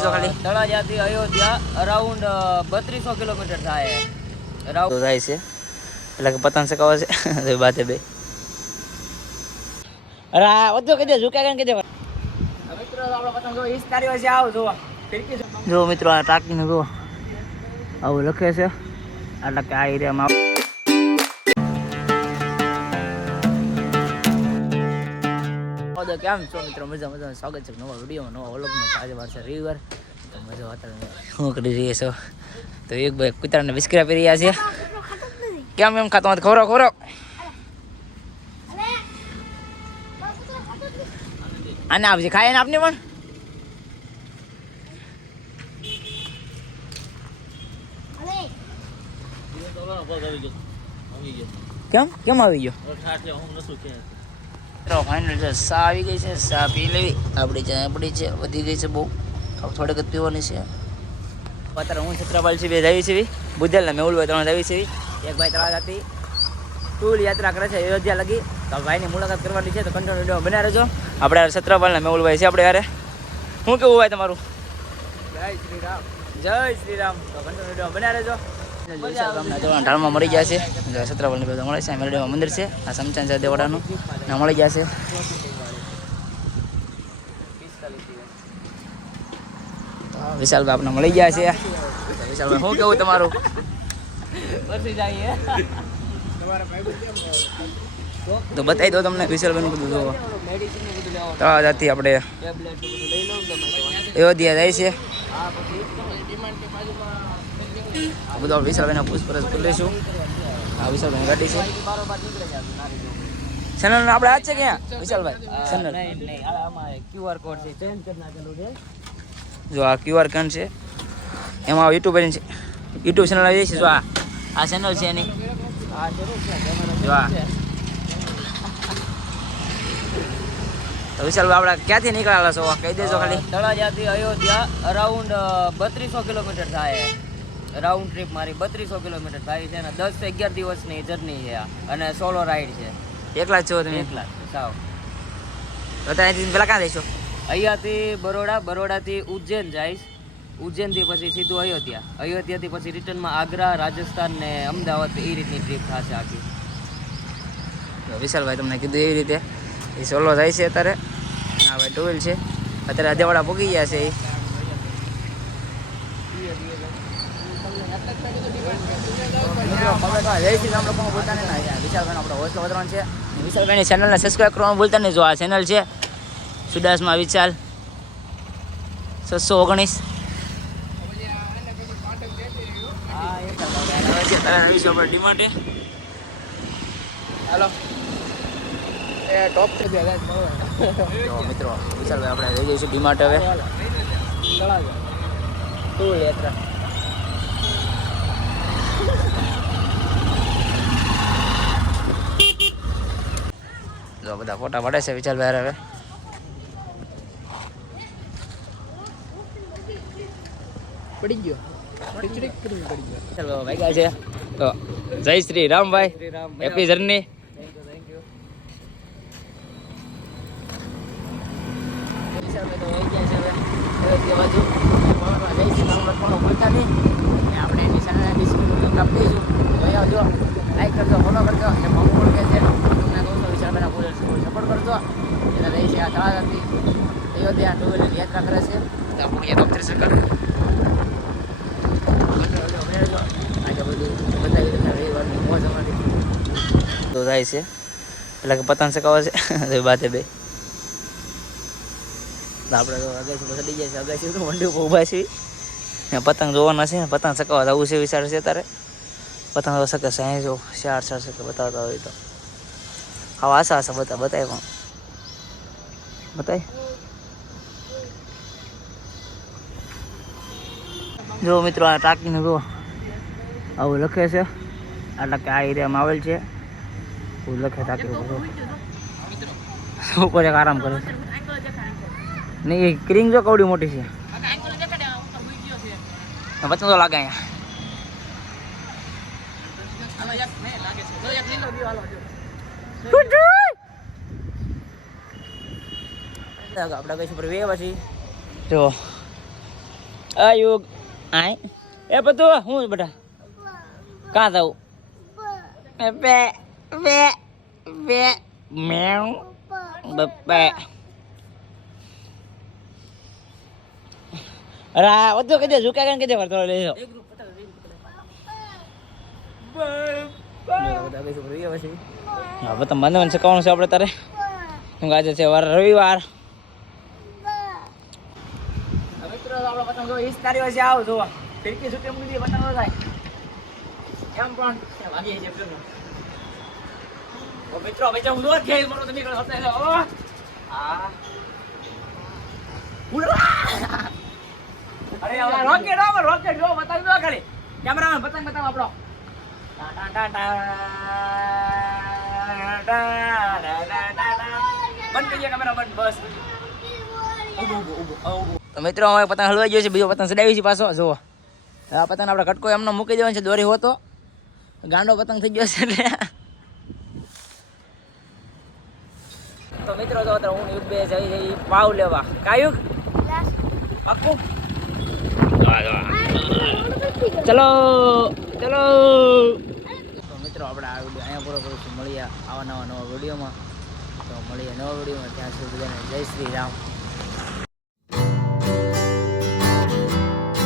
દેજો ખાલી. તળાજાથી અયોધ્યા અરાઉન્ડ બત્રીસો કિલોમીટર થાય. અરાઉન્ડ થાય છે. એટલે કે પતંગ ચકાવે છે. બાતે બે. અરે આ વધુ કહી દે ઝુકા કહી દે? મિત્રો આપણો પતંગ જો ઈસ તારી વાસે આવો જો જો મિત્રો આ ટાંકીને જો આવું લખે છે. એટલે કે આ એરિયામાં તો કેમ છો મિત્રો મજા મજા સ્વાગત છે નવા વિડીયોમાં નવા વ્લોગમાં. આજે વાર છે રવિવાર. તો મજા અત્યારે. શું કરી રહ્યા છો? તો એક ભાઈ કૂતરાને વિસ્કરા પી રહ્યા છે. કેમ એમ ખાતો નથી? ખવરો ખવરો આને આપજે ખાય ને આપને પણ? કેમ? કેમ આવી ગયો? મિત્રો ફાઇનલ છે સા આવી ગઈ છે સા પી લેવી. આપણી ચા આપણી છે વધી ગઈ છે બહુ. થોડીક જ પીવાની છે. અત્યારે હું છત્રપાલ છે બે જાવી છે બુધેલના મેહુલભાઈ ત્રણ જાવી છે એક ભાઈ ત્રણ હતી ટૂલ યાત્રા કરે છે અયોધ્યા લગી. તો ભાઈની મુલાકાત કરવાની છે તો કંટ્રોલ વીડિયો બના રહેજો આપણે છત્રાપાલના મેહુલભાઈ છે આપણે યારે શું કેવું ભાઈ તમારું? જય શ્રી રામ. જય શ્રી રામ. તો કંટ્રોલ વીડિયો બના રહેજો ઢાળમાં મળી ગયા છે. જો છત્રાપાલની બધા મળે છે. મેરડીમાં મંદિર છે. આ સમચાન છે દેવાડાનું. ના મળી ગયા છે. વિશાલભાઈ આપણે મળી ગયા છે. વિશાલભાઈ શું કેવું તમારું? તો બતાવી દો તમને વિશાલભાઈનું બધું જોવો. ત્રણ લેવાનું આપણે અયોધ્યા જાય છે. બધું વિશાલભાઈના પૂછપરછ કરી લઈશું. આ વિશાલભાઈ ગાડી છે. ચેનલ આપણે આ છે ક્યાં વિશાલભાઈ ચેનલ નહીં નહીં. આમાં ક્યુઆર કોડ છે ચેન્જ કરી નાખેલું છે. જો આ ક્યુઆર કોડ છે. એમાં યુટ્યુબ છે. યુટ્યુબ ચેનલ આવી છે જો આ. આ ચેનલ છે એની. જો આ. તો વિશાલભાઈ આપણે ક્યાંથી નીકળેલા છો? કહી દેજો ખાલી. તળાજાથી અયોધ્યા અરાઉન્ડ બત્રીસો કિલોમીટર થાય. રાઉન્ડ ટ્રીપ મારી બત્રીસો કિલોમીટર થાય છે અને દસ અગિયાર દિવસની જર્ની છે આ. અને સોલો રાઈડ છે. એકલા છો તમે? એકલા સાવ. તો ત્યાંથી પેલા ક્યાં જઈશું? અહીંયાથી બરોડા બરોડાથી ઉજ્જૈન જઈશ. ઉજ્જૈનથી પછી સીધું અયોધ્યા. અયોધ્યાથી પછી રિટર્નમાં આગ્રા રાજસ્થાન ને અમદાવાદ એ રીતની ટ્રીપ થશે આખી. વિશાલભાઈ તમને કીધું એવી રીતે. એ સોલો થાય છે અત્યારે. ના ભાઈ ટુ છે. અત્યારે અધેવાડા પૂગી ગયા છે એ. વિશાલભાઈની ચેનલને સબસ્ક્રાઈબ કરવાનું ભૂલતા નહીં જો આ ચેનલ છે, સુદાસમાં વિશાલ, છસો ઓગણીસ. હાલો. ટોપ છે મિત્રો વિશાલભાઈ આપણે રહી જઈશું ડીમાર્ટ હવે. જો બધા ફોટા પડે છે વિશાલભાઈ હવે. પડી ગયો. ચાલો છે. તો જય શ્રી રામભાઈ. હેપી જર્ની યુ આપણે કરજો ફોલો કરજો. અને મમ્મી પણ કહે છે તમને કહું છું બધા પૂરે સપોર્ટ કરજો. એટલે રહી છે આ તળાજાથી અયોધ્યા ટુ વ્હીલર યાત્રા કરે છે. તો આપણું યાદ શકે અમારી તો જાય છે. એટલે કે પતંગ ચકાવે છે. બાતે બે. આપણે તો અગાસી ચડી જાય છે અગાસી તો મંડી ઊભા છીએ. પતંગ જોવાના છે. પતંગ ચકાવવા જવું છે વિચાર છે તારે પતંગ શકે છે અહીં જો ચાર ચાર શકે બતાવતા હોય તો. હા આશા આશા બતા બતાય પણ. બતાય. જો મિત્રો આ ટાંકીને જો આવું લખે છે. એટલે કે આ એરિયામાં આવેલ છે. એવું લખે ટાંકી ઉપર. એક આરામ કરે. નહીં ક્રીંગ જો કવડી મોટી છે. વચન તો લાગે અહીંયા. આપણે કઈ ઉપર બે પછી જો આયુગ આય. એ બધું હું બેટા કાં જાઉં? બે બે બે મેવ બપ્પા. આ બધું કહી દે ઝુકા કાન કહી દે વર્તો લઈ જાઓ હવે તો મને મને શીખવાનું છે આપણે તારે. કેમ કે આજે છે વાર રવિવાર. મિત્રો આપણે પતંગ વીસ તારીખ વર્ષે આવો જોવા. ફિરકી સુટી મૂકી પતંગ થાય એમ પણ છે મિત્રો હવે હું દોર ખેલ મારો તમે કરો હતા ઓ અરે રોકેટ રોકેટ જો પતંગ જો ખાલી. કેમેરામેન પતંગ બતાવ આપણો. તો મિત્રો હવે પતંગ હલવાઈ ગયો છે બીજો પતંગ સડાવી છે પાછો જુઓ આ પતંગ આપણે કટકો એમનો મૂકી દેવાનો છે દોરી હોતો ગાંડો પતંગ થઈ ગયો છે એટલે તો મિત્રો તો અત્યારે હું યુગ બે જઈ જઈ પાવ લેવા કાયુગ પાક્કું ચલો ચલો તો મિત્રો આપણે આ વીડિયો અહીંયા પૂરો કરીશું. મળીએ આવા નવા નવા વિડીયોમાં. તો મળીએ નવા વિડીયોમાં. ત્યાં સુધી જય શ્રી રામ.